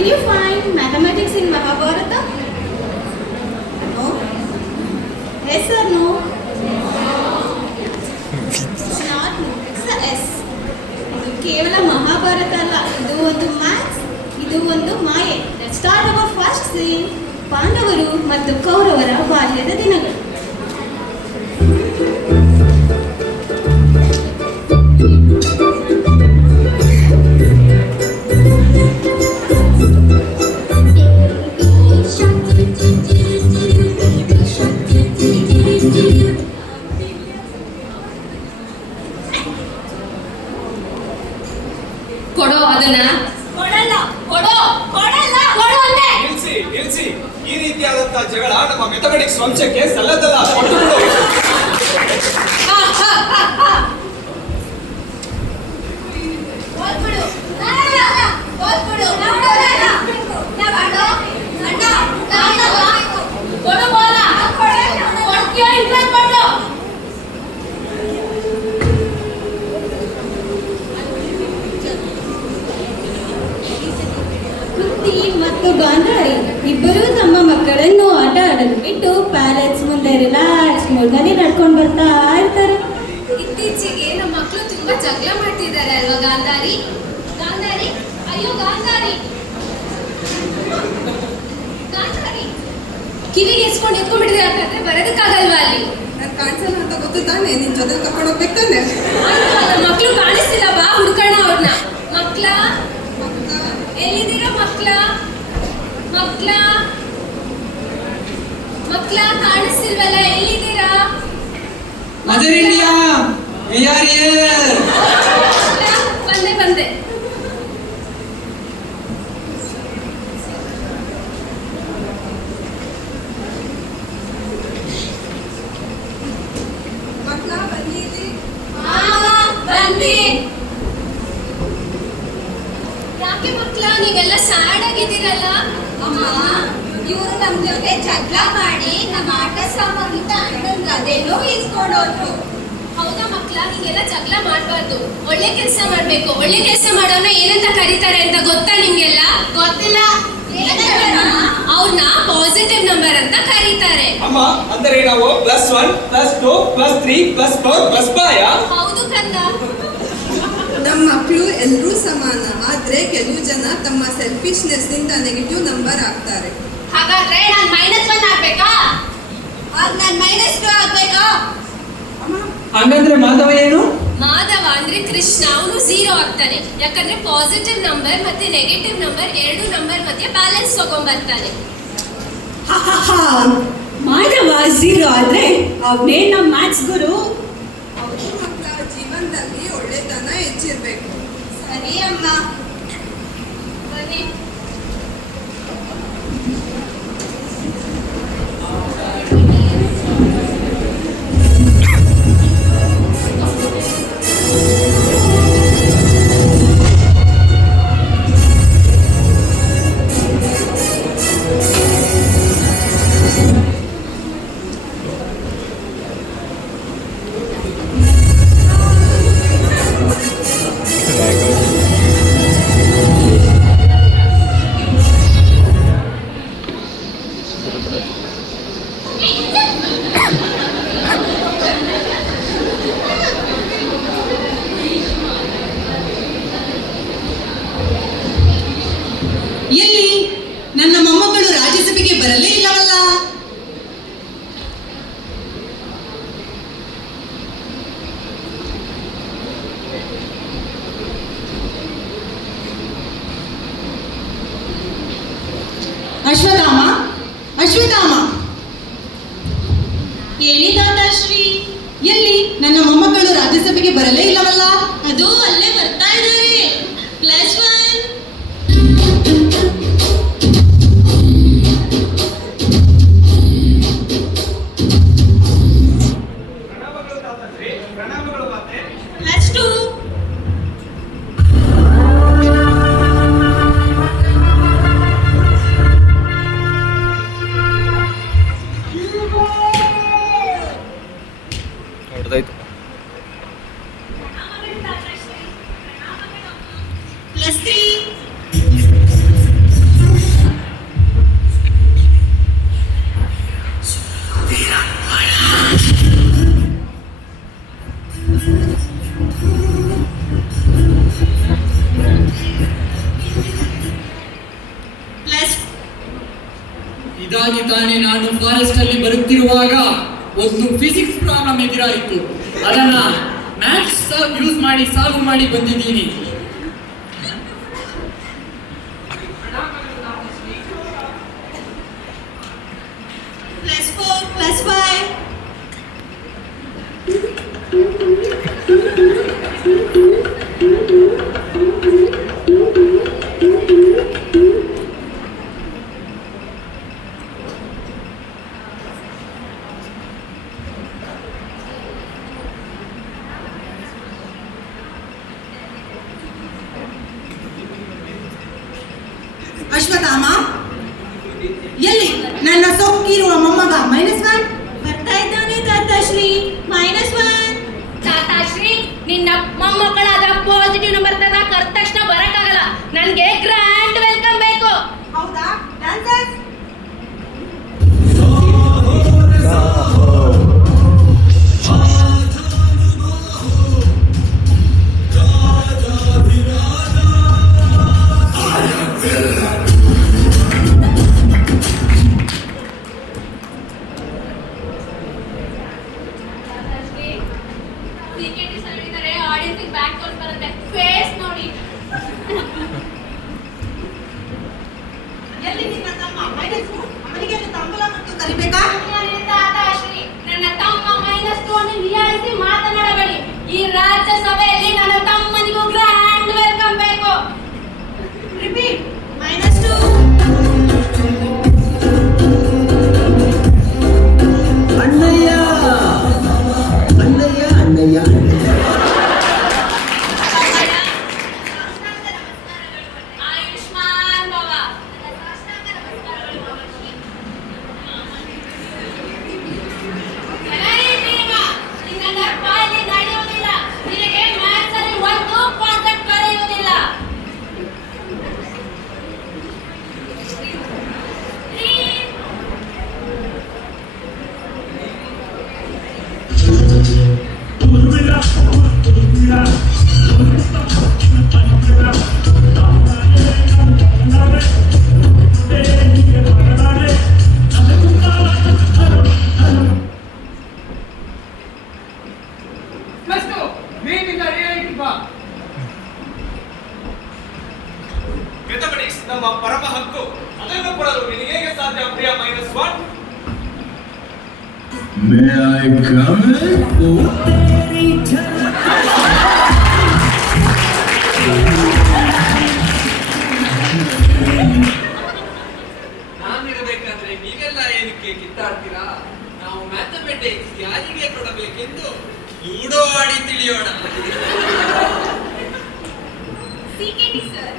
Did you find mathematics in Mahabharata? No. Yes or no? It's not no. It's a S. ಇದು ಕೇವಲ ಮಹಾಭಾರತ ಅಲ್ಲ, ಇದು ಒಂದು maths, ಇದು ಒಂದು ಮಾಯೆ. Let's start our first scene. ಪಾಂಡವರು ಮತ್ತು ಕೌರವರ ಬಾಲ್ಯದ ದಿನಗಳು. ಕೊಡೋ ಅದನ್ನ. ಕೊಡಲ್ಲ, ಕೊಡೋ, ಕೊಡಲ್ಲ, ಕೊಡೋ ಅಂದೆ. ನಿಲ್ಸಿ. ಈ ರೀತಿಯಾದಂತಹ ಜಗಳ ನಮ್ಮ ಮೆಥಮೆಟಿಕ್ಸ್ ವಂಶಕ್ಕೆ ಸಲ್ಲದಲ್ಲ. ಕೊಟ್ಟು ಬಿಡು. ಮತ್ತು ಗಾಂಧಾರಿ ಇಬ್ಬರೂ ತಮ್ಮ ಮಕ್ಕಳನ್ನು ಆಟ ಆಡಲು ಬಿಟ್ಟು ಪ್ಯಾಲೇಸ್ ಮುಂದೆ ರಿಲ್ಯಾಕ್ಸ್ ಮೂಡ್ನಲ್ಲಿ ನಡ್ಕೊಂಡು ಬರ್ತಾ ಇರ್ತಾರೆ. ಇತ್ತೀಚೆಗೆ ನಮ್ಮ ಮಕ್ಕಳು ತುಂಬಾ ಜಗಳ ಮಾಡ್ತಿದ್ದಾರೆ ಅಲ್ವಾ ಗಾಂಧಾರಿ? ಗಾಂಧಾರಿ, ಅಯ್ಯೋ ಗಾಂಧಾರಿ, ಗಾಂಧಾರಿ ಕಿವಿಗೆ ಎಸ್ಕೊಂಡು ಎತ್ಕೊಂಡ್ಬಿಟ್ಟಿದೆ ಯಾಕಂದ್ರೆ ಬರೋದಕ್ಕಾಗಲ್ವಾ ಅಲ್ಲಿ? ನಾನು ಕಾಣಿಸಲ್ಲ ಅಂತ ಗೊತ್ತು ತಾನೆ, ನಿನ್ ಜೊತೆ ಕರ್ಕೊಂಡು ಹೋಗ್ಬೇಕಾನೆ. ಮಕ್ಕಳು ಕಾಣಿಸ್ತಿಲ್ಲ, ಬಾ ಹುಡ್ಕೋಣ ಅವ್ರನ್ನ. ಮಕ್ಳ ಎಲ್ಲಿದ್ದೀರಾ? ಮಕ್ಳ ಕಾಣಿಸ್ತಿಲ್ವಲ್ಲ, ಎಲ್ಲಿದ್ದೀರಾ? Mother India, we are here. ಬಂದೆ. ಮಕ್ಕಳ ಬಂದಿದೆ. ಬಂದಿ. ಯಾಕೆ ಮಕ್ಳ ನೀವೆಲ್ಲ ಸ್ಯಾಡ್ ಆಗಿದ್ದೀರಲ್ಲ? ಅಮ್ಮ, ಇವರು ನಮ್ ಜೊತೆ ಜಗಳ ಮಾಡಿ ನಮ್ಮ ಆಟ ಸಾಮಾನ್ಯ ಅಣ್ಣನ ಅದೇನೋ ಇಸ್ಕೊಂಡೋದ್ರು. ಹೌದಾ ಮಕ್ಳ? ನೀವೆಲ್ಲ ಜಗಳ ಮಾಡ್ಬಾರ್ದು, ಒಳ್ಳೆ ಕೆಲಸ ಮಾಡ್ಬೇಕು. ಒಳ್ಳೆ ಕೆಲಸ ಮಾಡೋನ ಏನಂತ ಕರೀತಾರೆ ಅಂತ ಗೊತ್ತಾ ನಿಮ್ಗೆಲ್ಲ? ಗೊತ್ತಿಲ್ಲ. ಅವ್ರನ್ನ ಪಾಸಿಟಿವ್ ನಂಬರ್ ಅಂತ ಕರೀತಾರೆ. ಅಮ್ಮ, ಅಂದರೆ ನಾವು +1 +2 +3 +4 +5. ಹೌದು ಕಂದ. ನಮ್ಮ ಮಕ್ಕಳು ಎಲ್ಲರೂ ಸಮಾನ, ಆದ್ರೆ ಕೆಲವು ಜನ ತಮ್ಮ ಸೆಲ್ಫಿಶ್ನೆಸ್ ಇಂದ ನೆಗೆಟಿವ್ ನಂಬರ್ ಆಗ್ತಾರೆ. ಹಾಗಾದ್ರೆ ನಾನು -1 ಆಗ್ಬೇಕಾ? ಆಗ ನಾನು -2 ಆಗ್ಬೇಕಾ? ಹಂಗಂದ್ರೆ ಮಾಧವ ಏನು? ಮಾಧವ ಅಂದ್ರೆ ಕೃಷ್ಣ, ಅವನು 0 ಆಗ್ತಾನೆ. ಯಾಕಂದ್ರೆ ಪಾಸಿಟಿವ್ ನಂಬರ್ ಮತ್ತೆ ನೆಗೆಟಿವ್ ನಂಬರ್ ಎರಡು ನಂಬರ್ ಮಧ್ಯೆ ಬ್ಯಾಲೆನ್ಸ್ ತಗೊಂಡ್ಬರ್ತಾನೆ. ಮಾಧವ 0 ಆದ್ರೆ ಅವನೇ ನಮ್ಮ ಮ್ಯಾಥ್ಸ್ ಗುರು. ಹೌದು ಮಕ್ಕಳ, ಜೀವನದಲ್ಲಿ ಒಳ್ಳೆತನ ಹೆಚ್ಚಿರ್ಬೇಕು. ಸರಿ ಅಮ್ಮ. ಬನ್ನಿ. ಎಲ್ಲಿ ನನ್ನ ಮೊಮ್ಮಕ್ಕಳು ರಾಜ್ಯಸಭೆಗೆ ಬರಲೇ ಇಲ್ಲವಲ್ಲ? ಅಶ್ವತ್ಥಾಮ, ಹೇಳಿದಾಶ್ರೀ, ಎಲ್ಲಿ ನನ್ನ ಮೊಮ್ಮಕ್ಕಳು ರಾಜ್ಯಸಭೆಗೆ ಬರಲೇ ಇಲ್ಲವಲ್ಲ? ಅದು ಅಲ್ಲೇ ಬರ್ತಾ ಇದ್ದಾರೆ. +1. ಪ್ರಣಾಮಗಳು ಮಾತೆ. +2. ಹೊಡೆದಾಯ್ತು. +3. ಫಾರೆಸ್ಟ್ ಅಲ್ಲಿ ಬರುತ್ತಿರುವಾಗ ಒಂದು ಫಿಸಿಕ್ಸ್ ಪ್ರಾಬ್ಲಮ್ ಎದುರಾಯಿತು. ಅದನ್ನ ಮ್ಯಾಥ್ಸ್ ಯೂಸ್ ಮಾಡಿ ಸಾಲ್ವ್ ಮಾಡಿ ಬಂದಿದ್ದೀನಿ. +4 +5. ಅಶ್ವತ್ಥಾಮ, ಎಲ್ಲಿ ನನ್ನ ಸೊಕ್ಕಿರುವ ಮೊಮ್ಮಗ -1 ಬರ್ತಾ ಇದ್ದಾನೆ ತಾತಾಶ್ರೀ. -1. ತಾತಾಶ್ರೀ, ನಿನ್ನ ಮೊಮ್ಮಕ್ಕಳಾದ ಪಾಸಿಟಿವ್ ನಂಬರ್ ಕರೆದ ತಕ್ಷಣ ಬರಕ್ಕಾಗಲ್ಲ. ನನ್ಗೆ ಗ್ರ್ಯಾಂಡ್ ವೆಲ್ಕಮ್ ಬೇಕು. ಹೌದಾ? ಡ್ಯಾನ್ಸರ್ಸ್ ಆಡಿಯನ್ಸ್ ಬ್ಯಾಕ್ ತೋರ್ಸ್ ಬರುತ್ತೆ. ಫೇಸ್ ನೋಡಿ. ಎಲ್ಲಿ ನಿನ್ನ ತಮ್ಮ -2? ಅವನಿಗೆ ತಾಂಬೂಲ ಮತ್ತು ಕರಿಬೇಕಾ? ತಾತಾಶ್ರೀ, ನನ್ನ ತಮ್ಮ -2 ಅನ್ನು ನಿಯಾಯಿಸಿ ಮಾತನಾಡಬೇಡಿ. ಈ ರಾಜ್ಯಸಭೆಯಲ್ಲಿ ನನ್ನ ತಮ್ಮನಿಗೂ ಗ್ರ್ಯಾಂಡ್ ವೆಲ್ಕಮ್ ಬೇಕು. ರಿಪೀಟ್. -2. ಅಣ್ಣಯ್ಯ ಅಣ್ಣಯ್ಯ ಅಣ್ಣಯ್ಯ ಆಯುಷ್ಮಾನ್ ಭವ. ಜನರೇ ಭೀಮ, ನಿನ್ನ ಗರ್ಭದಲ್ಲಿ ನಡೆಯುವುದಿಲ್ಲ. ನಿನಗೆ ಮ್ಯಾಥ್ಸ್ ಅಲ್ಲಿ ಒಂದು ಕಾನ್ಸೆಪ್ಟ್ ಬರೆಯುವುದಿಲ್ಲ. ಮೆಥಮೆಟಿಕ್ಸ್ ನಮ್ಮ ಪರಮ ಹಕ್ಕು. ಅದನ್ನು ಕೊಡಲು ನಿನಗೆ ಹೇಗೆ ಸಾಧ್ಯ ಪ್ರಿಯ -1? May I come in? ನಾನಿರಬೇಕಾದ್ರೆ ನೀವೆಲ್ಲ ಏನಕ್ಕೆ ಕಿತ್ತಾಡ್ತೀರಾ? ನಾವು ಮ್ಯಾಥಮೆಟಿಕ್ಸ್ ಯಾರಿಗೆ ಕೊಡಬೇಕೆಂದು ಲೂಡೋ ಆಡಿ ತಿಳಿಯೋಣ. ಸಿಕೆಟಿ ಸರ್,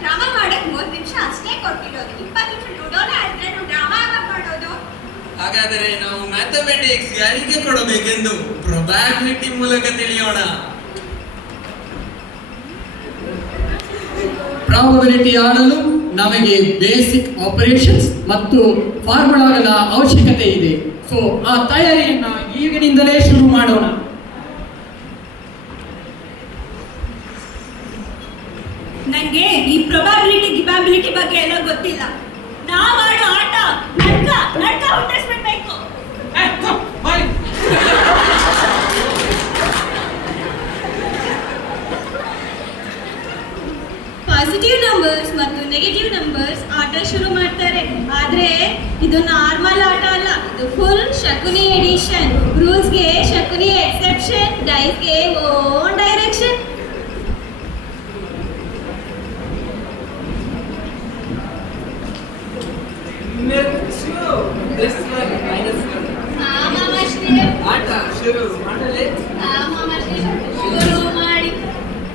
ಡ್ರಾಮಾ ಮಾಡಕ್ 3 ನಿಮಿಷ ಅಷ್ಟೇ ಕೊಟ್ಟಿರೋದು. 20 ನಿಮಿಷ ಲೂಡೋನೇ ಆಡಿದ್ರೆ ನಾವು ಡ್ರಾಮಾ ಮಾಡೋದು. ಹಾಗಾದರೆ ನಾವು ಮ್ಯಾಥಮೆಟಿಕ್ಸ್ ಯಾರಿಗೆ ಕೊಡಬೇಕೆಂದು ಪ್ರೊಬ್ಯಾಬಿಲಿಟಿ ಮೂಲಕ ತಿಳಿಯೋಣ. ಪ್ರಾಬಬಿಲಿಟಿ ಆಡಲು ನಮಗೆ ಬೇಸಿಕ್ ಆಪರೇಷನ್ಸ್ ಮತ್ತು ಫಾರ್ಮುಲಾಗಳ ಅವಶ್ಯಕತೆ ಇದೆ. ಸೊ ಆ ತಯಾರಿಯನ್ನ ಈಗಿನಿಂದಲೇ ಶುರು ಮಾಡೋಣ. ನಂಗೆ ಈ ಪ್ರೊಬಬಿಲಿಟಿ ಗಿಬಾಬಿಲಿಟಿ ಬಗ್ಗೆ ಎಲ್ಲ ಗೊತ್ತಿಲ್ಲ. ನಾವ್ ಆಡೋ ಆಟ ನಡ್ಕ ಹುಟ್ಟಿಸ್ಬಿಡ್ಬೇಕು. ಪಾಸಿಟಿವ್ ನಂಬರ್ಸ್ ಮತ್ತು ನೆಗೆಟಿವ್ ನಂಬರ್ಸ್ ಆಟ ಶುರು ಮಾಡ್ತಾರೆ. ಆದ್ರೆ ಇದು ನಾರ್ಮಲ್ ಆಟ ಅಲ್ಲ, ಇದು ಫುಲ್ ಶಕುನಿ ಎಡಿಷನ್. ರೂಲ್ಸ್ಗೆ ಶಕುನಿ ಎಕ್ಸೆಪ್ಷನ್, ಡೈಸ್ಗೆ ಓನ್ ಡೈರೆಕ್ಷನ್. ಆಟ ಶುರು ಮಾಡಲೇ? ಶುರು ಮಾಡಿ.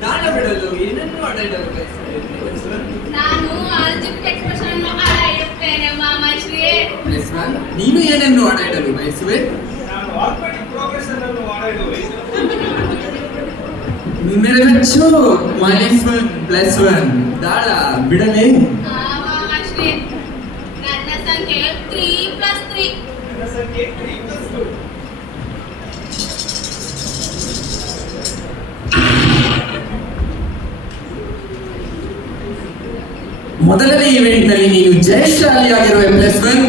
ದಾಳ ಬಿಡಲು ಏನನ್ನು ಆಡಲು ಬಯಸುತ್ತೇನೆ? ನಾನು ಆಲ್ಜಿಬ್ರಿಕ್ ಎಕ್ಸ್ಪ್ರೆಷನ್ ಅನ್ನು ಆಡ ಇಡುತ್ತೇನೆ ಮಾಮಾಶ್ರೀ. ನೀನು ಏನನ್ನು ಆಡ ಇಡಲು ಬಯಸುವೆ? ನಾನು ಆರ್ಗ್ಮೆಂಟಿಕ್ ಪ್ರೋಗ್ರೆಷನ್ ಅನ್ನು ಆಡಲು मेरे बच्चों -1 ದಾಳ ಬಿಡಲೇ? ಮಾಮಾಶ್ರೀ, ನನ್ನ ಸಂಖ್ಯೆ 3+3. ನನ್ನ ಸಂಖ್ಯೆ 3+2. ಮೊದಲನೇ ಇವೆಂಟ್ ನಲ್ಲಿ ನೀನು ಜಯಶಾಲಿಯಾಗಿರುವೆ +1.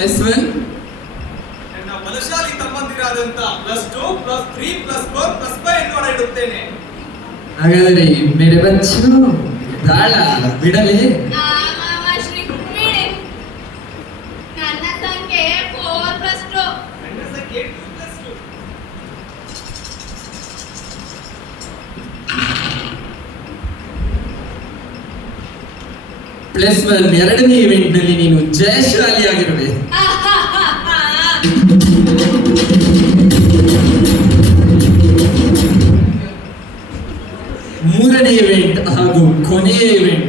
+1. ನನ್ನ ಬಲಶಾಲಿ ತಮ್ಮಂದಿರಾದಂತ +2 +3 +4 +5 ಎನ್ನುವ ಇಡುತ್ತೇನೆ. ಹಾಗಾದರೆ ಮೇರೆ ಬಚ್ಚು ದಾಳ ಬಿಡಲೇ? ಮಾಮಾಶ್ರೀ ಬಿಡಿ. ನನ್ನ ಸಂಖ್ಯೆ 4+2. ನನ್ನ ಸಂಖ್ಯೆ 2+2. +1 ಎರಡನೇ ಇವೆಂಟ್ ನಲ್ಲಿ ನೀನು ಜಯಶಾಲಿಯಾಗಿರುವೆ. ಮೂರನೇ ಇವೆಂಟ್ ಹಾಗೂ ಕೊನೆಯ ಇವೆಂಟ್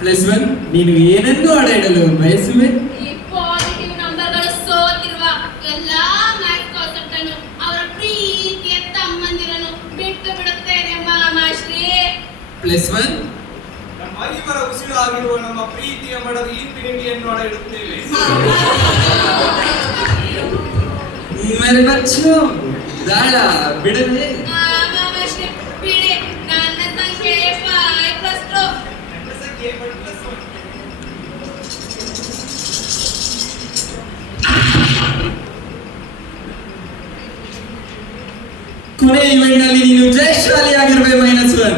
+1 ನೀನು ಏನನ್ನು ಆಡಾಡಲು ಬಯಸುವೆ? ಈ ಪಾಸಿಟಿವ್ ನಂಬರ್ಗಳು ಸೋತಿರುವ ಎಲ್ಲಾ ಮ್ಯಾಥ್ ಕಾನ್ಸೆಪ್ಟ್ ಅನ್ನು ಅವರ ಪ್ರೀತಿಯ ತಮ್ಮಂದಿರನ್ನು ಬಿಟ್ಟು ಬಿಡುತ್ತೇನೆ ಮಾಮಾಶ್ರೀ. +1 ನಮ್ಮ ಐವರ ಉಸಿರಾಗಿರುವ ನಮ್ಮ ಪ್ರೀತಿಯ ಮಡದ ಇನ್ಫಿನಿಟಿಯನ್ನು ಇಡುತ್ತೇವೆ. ಮೇರೆ ಬಚ್ಚು ದಾಳ ಬಿಡಲೇ? ಮಾಮಾಶ್ರೀ ಬಿಡಿ. ನನ್ನ ಸಂಖ್ಯೆ 5+2. ನನ್ನ ಸಂಖ್ಯೆ 1+1. ಕೊನೆಯ ಇವೆಂಟ್ ನಲ್ಲಿ ನೀನು ಜಯಶಾಲಿಯಾಗಿರುವೆ -1.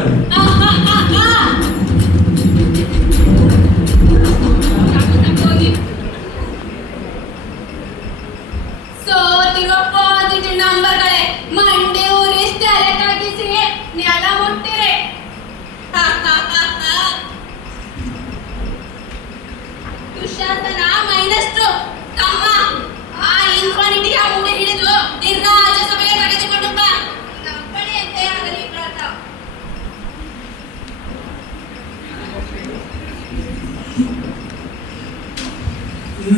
ಸೋತಿರುವ ಪಾಸಿಟಿವ್ ನಂಬರ್ಗಳೇ ಮಂಡೆ ಊರಿಸಿ ತಲೆ ತಗ್ಗಿಸಿ ನೆಲ ಮುಟ್ಟಿರೆ. ದುಶ್ಯಾಸನ -2. ತಮ್ಮ ಆ ಇನ್ಫಿನಿಟಿಯ ಮುಂದೆ ಹಿಡಿದು ಈ ರಾಜ್ಯಸಭೆಗೆ ತೆಗೆದುಕೊಂಡು ಬಾ. ನಮ್ಮನೆಯಂತೆ ಆಗಲಿ ವ್ರತ.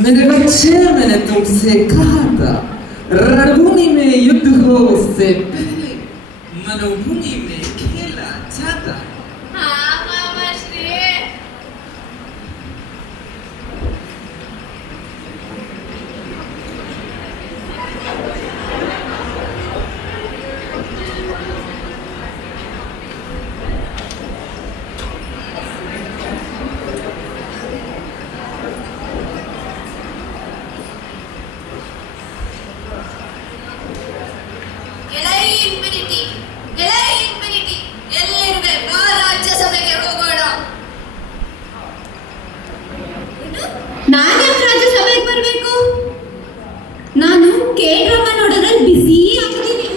मेरे बच्चे मैंने तुमसे कहा था रणभूमि में युद्ध हो उससे पहले मनोभूमि में खेला जाता. ಹಾ ಮಾಮಾಶ್ರೀ. ಎಲೈ ಇನ್ಫಿನಿಟಿ, ಎಲೈ ಇನ್ಫಿನಿಟಿ, ಎಲ್ಲಿರುವೆ? ಬಾ ರಾಜ್ಯಸಭೆಗೆ ಹೋಗೋಣ. ನಾನು ರಾಜ್ಯಸಭೆಗೆ ಬರಬೇಕು? ನಾನು ಡ್ರಾಮಾ ನೋಡೋದ್ರಲ್ಲಿ ಬಿಸಿ ಆಗ್ತೀನಿ.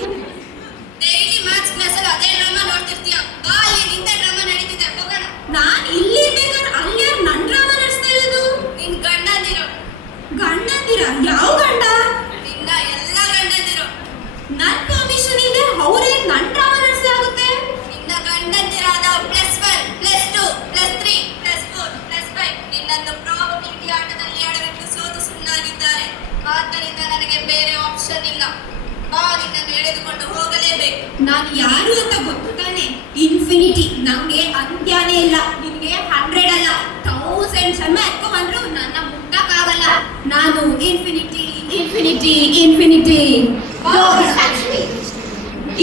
ಡೈಲಿ ಮ್ಯಾಥ್ಸ್ ಕ್ಲಾಸಲ್ಲಿ ಅದೇ ಡ್ರಾಮಾ ನೋಡ್ತಿರ್ತೀಯ. ಬಾ, ಅಲ್ಲಿ ನಿಂದ ಡ್ರಾಮಾ ನಡೀತಿದೆ, ಹೋಗೋಣ. ನಾನು ಇಲ್ಲಿ ಇರ್ಬೇಕಾದ್ರೆ ಅಲ್ಲಿ ಯಾರು ನನ್ನ ಡ್ರಾಮಾ ನಡೆಸ್ತಾ ಇರೋದು? ನಿನ್ ಗಂಡಂದಿರು. ಗಂಡಂದಿರ? ಯಾವ ಗಂಡ? ನಿನ್ನ ಎಲ್ಲ ಗಂಡಂದಿರು. ನನ್ನ ಪರ್ಮಿಷನ್ ಇದೆ ಅವರೇ ನನ್ನ ಡ್ರಾಮಾ ನಡೆಸಲಾಗುತ್ತೆ? ನಿನ್ನ ಗಂಡಂದಿರಾದ +1 +2 +3 +4 +5 ನಿನ್ನನ್ನು ಪ್ರಾಬಬಿಲಿಟಿ ಆಟದಲ್ಲಿ ಆಡಬೇಕು ಸೋತು ಸುಣ್ಣಾಗಿದ್ದಾರೆ. ಆದ್ದರಿಂದ ನನಗೆ ಬೇರೆ ಆಪ್ಷನ್ ಇಲ್ಲ. ಬಾ, ನಿನ್ನನ್ನು ಎಳೆದುಕೊಂಡು ಹೋಗಲೇಬೇಕು. ನಾನು ಯಾರು ಅಂತ ಗೊತ್ತು ತಾನೆ? ಇನ್ಫಿನಿಟಿ. ನಂಗೆ ಅಂತ್ಯನೇ ಇಲ್ಲ. ನಿನ್ಗೆ 100 ಅಲ್ಲ 1000 ಸಮ ಎತ್ಕೊಂಡ್ರು ನನ್ನ ಮುಟ್ಟಕ್ಕಾಗಲ್ಲ. ನಾನು ಇನ್ಫಿನಿಟಿ ಇನ್ಫಿನಿಟಿ ಇನ್ಫಿನಿಟಿ.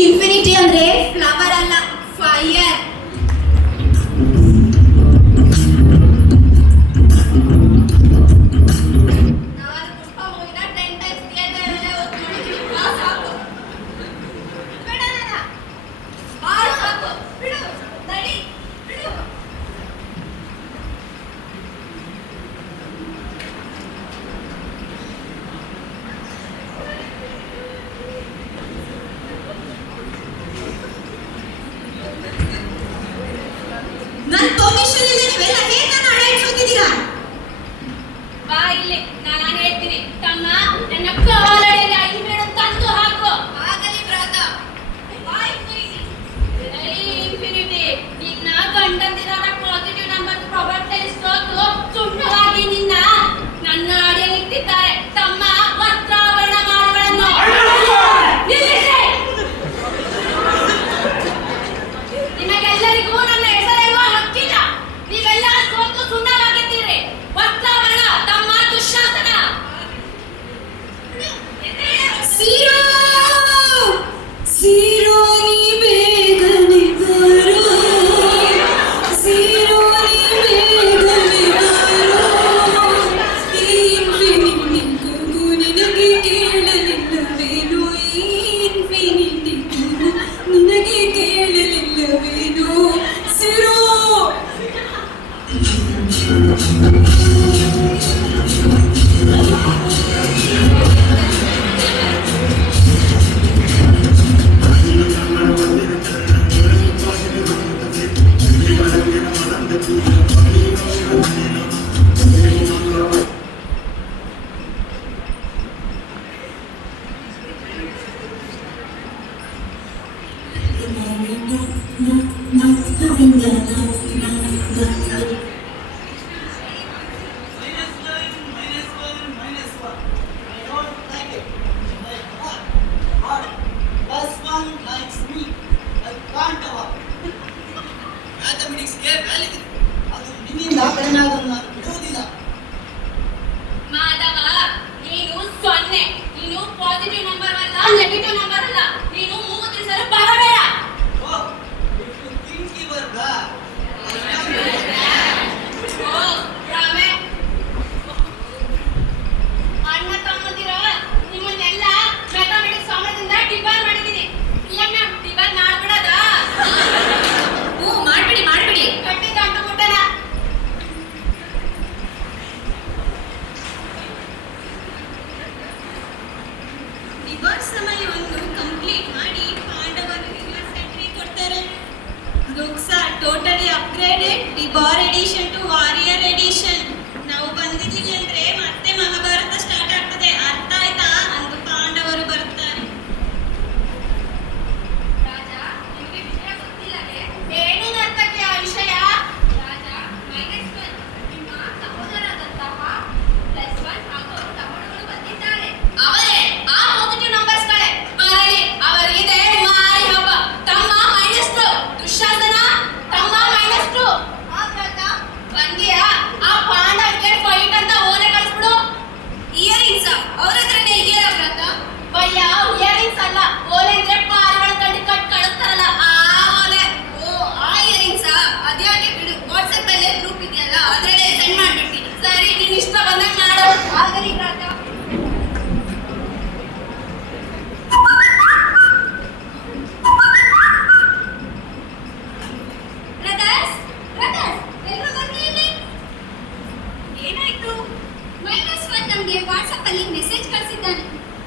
ಇನ್ಫಿನಿಟಿ ಅಂದ್ರೆ ಫ್ಲವರ್ ಅಲ್ಲ, ಫೈರ್. ನಾನು ಪುಷ್ಪ ಮೂವಿನ 10 ಟೈಮ್ಸ್ ಥಿಯೇಟರಲ್ಲೇ ಓದ್ಕೊಂಡಿದ್ದೀನಿ. ಬಾ ಸಾಕು. ಬೇಡ ನನ್ನ. ಬಾ ಸಾಕು. ಬಿಡು. ನಡಿ. ಬಿಡು. ನನ್ನ ಪರ್ಮಿಷನ್ ಇಲ್ಲ, ನೀವೆಲ್ಲ ಹೇಗೆ ನನ್ನ ಅಡಾಯಿಸೋತಿದ್ದೀರಾ? ಬಾ ಇಲ್ಲಿ, ನಾನು ಹೇಳ್ತೀನಿ. ತಮ್ಮ, ನನ್ನ ಕಾಲಡಿಯಲ್ಲಿ ಐದು ತಂದು ಹಾಕು. ಆಗಲಿ ಭ್ರಾತ. ಬಾ ಇನ್ಫಿನಿಟಿ. ಎಲೈ ಇನ್ಫಿನಿಟಿ, ನಿನ್ನ ಗಂಡಂದಿರಾದ ಪಾಸಿಟಿವ್ ನಂಬರ್ ಪ್ರಾಬಬಿಲಿಟಿ ಸೋತು ಸುಣ್ಣವಾಗಿ ನಿನ್ನ ನನ್ನ ಅಡಿಯಲ್ಲಿ ಇಟ್ಟಿದ್ದಾರೆ. ತಮ್ಮ, ವಸ್ತ್ರಾಭರಣ ಮಾರುಗಳನ್ನು ನಿಲ್ಲಿಸಿ. ನಿಮಗೆಲ್ಲರಿಗೂ ನನ್ನ ಹೆಸರೇಳುವ ಹಕ್ಕಿಲ್ಲ. ನೀವೆಲ್ಲ ಸೋತು ಸುಣ್ಣವಾಗಿದ್ದೀರಿ. ವಸ್ತ್ರಾಭರಣ ತಮ್ಮ ದುಶ್ಯಾಸನ. ನಾನ್ ನೆಗೆಟಿವ್ ನಂಬರ್ ಅಲ್ಲ. ನೀನು 3 ದಿವಸ ಬರಬೇಡ. ಓ ರಾಮೇ, ಅಣ್ಣ ತಮ್ಮಂದಿರ ನಿಮ್ಮನ್ನೆಲ್ಲ ಮ್ಯಾಥಮೆಟಿಕ್ಸ್ ಸಾಮ್ರಾಜ್ಯದಿಂದ ಡಿಬಾರ್ ಮಾಡಿದ್ದೀನಿ. ಇಲ್ಲ ಮ್ಯಾಮ್, ಡಿಬಾರ್ ಮಾಡ್ಬಿಡದ? ಮಾಡ್ಬಿಡಿ ಕಟ್ಟಿ ಗಂಟು ಮುಟ್ಟನ. ಡಿಬಾರ್ ಸಮಯವನ್ನು ಕಂಪ್ಲೀಟ್ ಮಾಡಿ ಪಾಂಡವರು ರಿವರ್ಸ್ ಎಂಟ್ರಿ ಕೊಡ್ತಾರೆ. ಲುಕ್ಸ್ ಆರ್ ಟೋಟಲಿ ಅಪ್ಗ್ರೇಡೆಡ್ ಡಿಬಾರ್ ಎಡಿಷನ್ ಟು ವಾರಿಯರ್ ಎಡಿಷನ್. ನಾವು ಬಂದಿದ್ದೀವಿ ಅಂದ್ರೆ ಮತ್ತೆ ಮಹಾಭಾರತ ಸ್ಟಾರ್ಟ್ ಆಗ್ತದೆ. ಅರ್ಥ ಆಯ್ತಾ? ಅಂದು ಪಾಂಡವರು ಬರ್ತಾರೆ. ರಾಜ, ನಿಮಗೆ ವಿಷಯ ಗೊತ್ತಿಲ್ಲವೇ? ಏನು ನರ್ತಕಿ ಆ ವಿಷಯ? ರಾಜ, -1 ನಿಮ್ಮ ಸಹೋದರರಾದಂತಹ +1 ಹಾಗೂ ಅವರ ತಮ್ಮಗಳು ಬಂದಿದ್ದಾರೆ. ಅವರೇ ಆ ಪಾಸಿಟಿವ್ ನಂಬರ್ಸ್ಗಳೇ ಬರಲಿ. ಅವರಿಗಿದೆ ಮಾರಿ ಹಬ್ಬ. ತಮ್ಮ -2 ದುಶ್ಯಾಸನ, ತಮ್ಮ -2. ಬಂದಿಯಾ? ಆ ಪಾಂಡವರಿಗೆ ಫೈಟ್ ಅಂತ ಓಲೆ ಕಳಿಸ್ಬಿಡು. ಇಯರಿಂಗ್ಸ್ ಅವ್ರ ಹತ್ರನೇ ಇದೆಯಲ್ಲ ಬ್ರತ? ಭಯ, ಇಯರಿಂಗ್ಸ್ ಅಲ್ಲ, ಓಲೆ ಇದ್ರೆ ಪಾರಿವಾಳ ಕಟ್ಟಿ ಕಳಿಸ್ತಾರಲ್ಲ ಆ ಓಲೆ. ಓ, ಆ ಇಯರಿಂಗ್ಸ್ ಅದ್ಯಾಕೆ ಬಿಡು. ವಾಟ್ಸ್ಆಪ್ ಅಲ್ಲಿ ಗ್ರೂಪ್ ಇದೆಯಲ್ಲ, ಅದ್ರಲ್ಲೇ ಸೆಂಡ್ ಮಾಡ್ಬಿಡ್ತೀನಿ. ಸರಿ, ನೀನ್ ಇಷ್ಟ ಬಂದಂಗೆ ಮಾಡು. ಆಗಲಿ ಬ್ರತ. ಬ್ರದರ್ಸ್, ಎಲ್ಲರೂ ಬನ್ನಿ ಇಲ್ಲಿ. ಏನಾಯ್ತು? -1 ನಮಗೆ ವಾಟ್ಸ್ಆಪ್ ಅಲ್ಲಿ ಮೆಸೇಜ್ ಕಳಿಸಿದ್ದಾನೆ.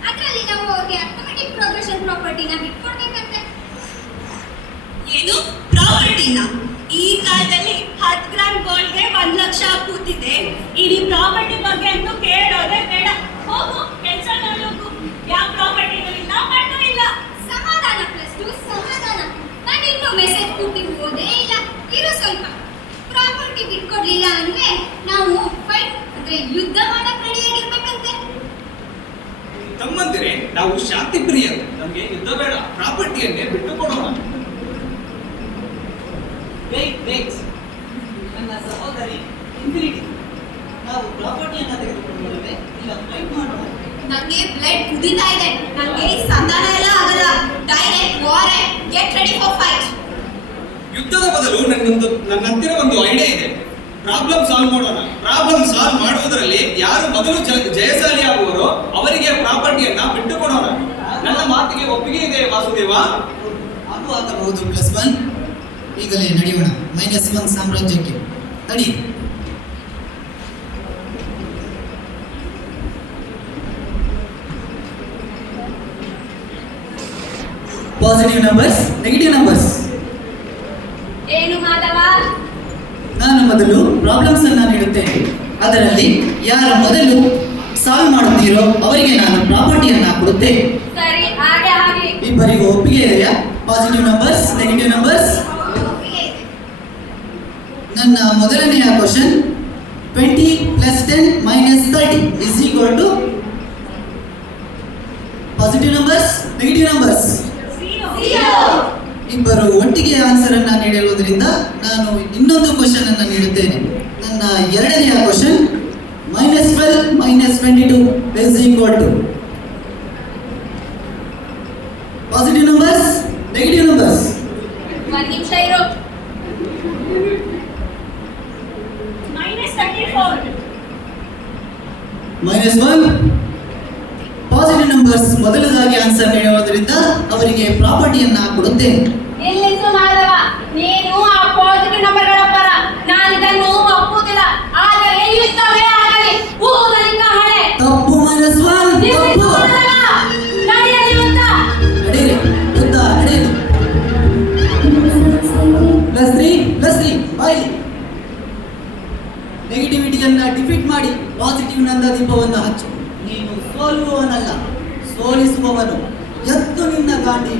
ಅದರಲ್ಲಿ ನಾವು ಅವ್ರಿಗೆ ಅರ್ಥಮೆಟಿಕ್ ಪ್ರೋಗ್ರೆಷನ್ ಪ್ರಾಪರ್ಟಿನ ಬಿಟ್ಕೊಡ್ಬೇಕಂತೆ. ಏನು ಪ್ರಾಪರ್ಟಿನ? ಈ ಕಾಲದಲ್ಲಿ 10 ಗ್ರಾಮ್ ಗೋಲ್ಡ್ಗೆ 1 ಲಕ್ಷ ಕೂತಿದೆ. ಇಡೀ ಪ್ರಾಪರ್ಟಿ ಬಗ್ಗೆ ಅಂತೂ ಕೇಳೋದೇ ಬೇಡ. ಹೋಗು, ಕೆಲಸ ನೋಡೋಕು. ಯಾವ ಪ್ರಾಪರ್ಟಿನೂ ಇಲ್ಲ, ಮಣ್ಣು ಇಲ್ಲ. ಸಮಾಧಾನ +2 ಸಮಾಧಾನ. ನಾನು ಇನ್ನೂ ಮೆಸೇಜ್ ಕೊಟ್ಟು ಓದೇ ಇಲ್ಲ. ಇರು ಸ್ವಲ್ಪ. ಪ್ರಾಪರ್ಟಿ ಬಿಟ್ಕೊಡ್ಲಿಲ್ಲ ಅಂದ್ರೆ ನಾವು ಫೈಟ್ ಅಂದ್ರೆ ಯುದ್ಧ ಮಾಡಕ್ ರೆಡಿಯಾಗಿರ್ಬೇಕಂತೆ. ತಮ್ಮಂದಿರೇ, ನಾವು ಶಾಂತಿ ಪ್ರಿಯರು. ನಮಗೆ ಯುದ್ಧ ಬೇಡ, ಪ್ರಾಪರ್ಟಿಯನ್ನೇ ಬಿಟ್ಟು ಕೊಡೋಣ. ವೇಟ್, ನನ್ನ ಸಹೋದರಿ ಇನ್ಫಿನಿಟಿ, ನಾವು ಪ್ರಾಪರ್ಟಿಯನ್ನು ತೆಗೆದುಕೊಳ್ಳುತ್ತೇವೆ, ಇಲ್ಲ ಫೈಟ್ ಮಾಡೋಣ. ನಂಗೆ ಬ್ಲಡ್ ಕುದಿತಾ ಇದೆ. ನಂಗೆ ಸಂಧಾನ ಎಲ್ಲ ಆಗಲ್ಲ. Direct war. Get ready for fight. ಯುದ್ಧದ ಬದಲು ನನ್ನ ಹತ್ತಿರ ಒಂದು ಐಡಿಯಾ ಇದೆ. ಪ್ರಾಬ್ಲಮ್ ಸಾಲ್ವ್ ಮಾಡೋಣ. ಪ್ರಾಬ್ಲಮ್ ಸಾಲ್ವ್ ಮಾಡುವುದರಲ್ಲಿ ಯಾರು ಮೊದಲು ಜಯಶಾಲಿ ಆಗುವರೋ ಅವರಿಗೆ ಪ್ರಾಪರ್ಟಿಯನ್ನ ಬಿಟ್ಟು ಕೊಡೋಣ. ನನ್ನ ಮಾತಿಗೆ ಒಪ್ಪಿಗೆ ಇದೆ ವಾಸುದೇವ? ಅದು ಆಗಬಹುದು +1. ಈಗಲೇ ನಡೆಯೋಣ. -1 ಸಾಮ್ರಾಜ್ಯಕ್ಕೆ ನಡಿ. Positive numbers, negative numbers. ಏನು ಮಾಧವ? ನಾನು ಮೊದಲು ಪ್ರಾಬ್ಲಮ್ಸ್ ಅನ್ನ ನೀಡುತ್ತೇನೆ. ಅದರಲ್ಲಿ ಯಾರು ಮೊದಲು ಸಾಲ್ವ್ ಮಾಡುತ್ತೀರೋ ಅವರಿಗೆ ನಾನು ಪ್ರಾಪರ್ಟಿಯನ್ನ ಕೊಡುತ್ತೇನೆ. ಸರಿ, ಹಾಗೆ ಹಾಗೆ. ಇಬ್ಬರಿಗೂ ಒಪ್ಪಿಗೆ ಇದೆಯಾ? Positive numbers, negative numbers. ನನ್ನ ಮೊದಲನೆಯ question 20 + 10 - 30 = positive numbers, negative numbers. ಇಬ್ಬರು ಒಟ್ಟಿಗೆ ಆನ್ಸರ್ ಅನ್ನ ನೀಡಿರುವುದರಿಂದ ನಾನು ಇನ್ನೊಂದು ಕ್ವಶನ್ ಅನ್ನು ನೀಡುತ್ತೇನೆ. ನನ್ನ ಎರಡನೆಯ question -12 - 22 = positive numbers, negative numbers. 1 ನಿಮಿಷ ಇರು. -34. -1. ಪಾಸಿಟಿವ್ ನಂಬರ್ಸ್ ಮೊದಲದಾಗಿ ಆನ್ಸರ್ ನೀಡುವುದರಿಂದ ಅವರಿಗೆ ಪ್ರಾಪರ್ಟಿಯನ್ನ ಕೊಡುತ್ತೇನೆ. ನಿಲ್ಲಿಸು ಮಾಧವ. ನೀನು ಆ ಪಾಸಿಟಿವ್ ನಂಬರ್ಗಳ ಪರ. ನಾನು ಇದನ್ನು ಒಪ್ಪುವುದಿಲ್ಲ. ಆದರೆ ಯುದ್ಧವೇ ಆಗಲಿ. ಊರಲಿಂಗ ಹಣೆ. ತಪ್ಪು. -1 ನಿಲ್ಲಿಸು ತಪ್ಪು. ಮಾಧವ. ನಡೆಯಲಿ ಯುದ್ಧ. ನಡೆಯಿರಿ, ಯುದ್ಧ ನಡೆಯಲಿ. +3 ಬಾಯಿ. ನೆಗೆಟಿವಿಟಿಯನ್ನ ಡಿಫೀಟ್ ಮಾಡಿ ಪಾಸಿಟಿವ್ ನಂದ ದೀಪವನ್ನು ಹಚ್ಚು. ನೀನು ಸೋಲುವವನಲ್ಲ, ಸೋಲಿಸುವವನು. ಎತ್ತು ನಿನ್ನ ಗಾಂಡಿ.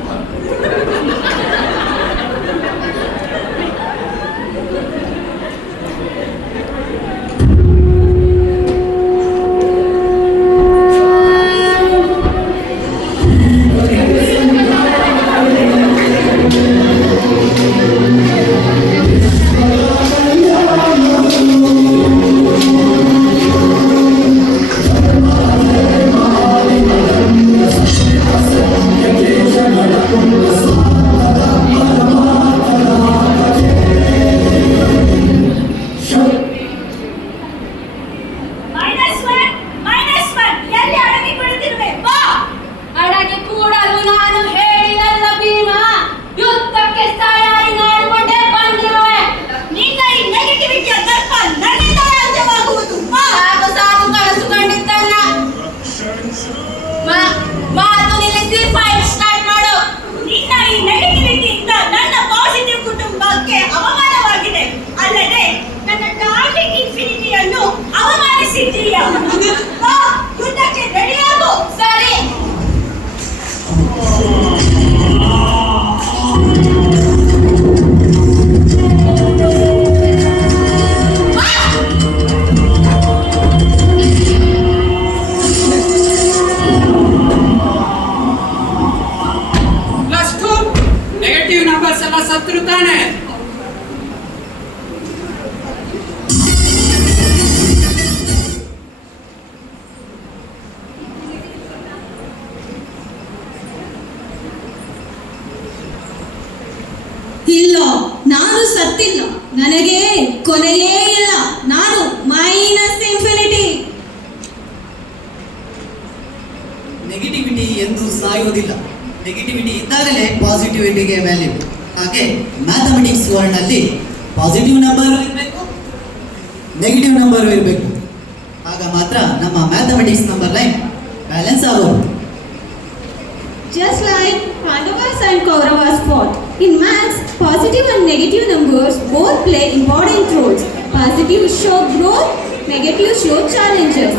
ಬಾ, ಯುದ್ಧಕ್ಕೆ ರೆಡಿಯಾಗು. ಸರಿ. +2 ನೆಗೆಟಿವ್ ನಂಬರ್ಸ್ ಎಲ್ಲ ಸತ್ರು ತಾನೆ. ಇಲ್ಲ, ನಾನು ಸತ್ತಿಲ್ಲ. ನನಗೆ ಕೊನೆಯೇ ಇಲ್ಲ. ನಾನು ಮೈನಸ್ ಇನ್ಫಿನಿಟಿ. ನೆಗೆಟಿವಿಟಿ ಎಂದು ಸಾಯುವುದಿಲ್ಲ. ನೆಗೆಟಿವಿಟಿ ಇದ್ದಾಗಲೇ ಪಾಸಿಟಿವಿಟಿಗೆ ವ್ಯಾಲ್ಯೂ. ಹಾಗೆ ಮ್ಯಾಥಮೆಟಿಕ್ಸ್ ವರ್ಡ್ನಲ್ಲಿ ಪಾಸಿಟಿವ್ ನಂಬರು ಇರಬೇಕು, ನೆಗೆಟಿವ್ ನಂಬರು ಇರಬೇಕು. ಆಗ ಮಾತ್ರ ನಮ್ಮ ಮ್ಯಾಥಮೆಟಿಕ್ಸ್ ನಂಬರ್ ಲೈನ್ ಬ್ಯಾಲೆನ್ಸ್ ಆಗೋದು. Just like Pandavas and Kauravas fought. In maths, positive and negative numbers both play important roles. Positive show growth, negative show challenges.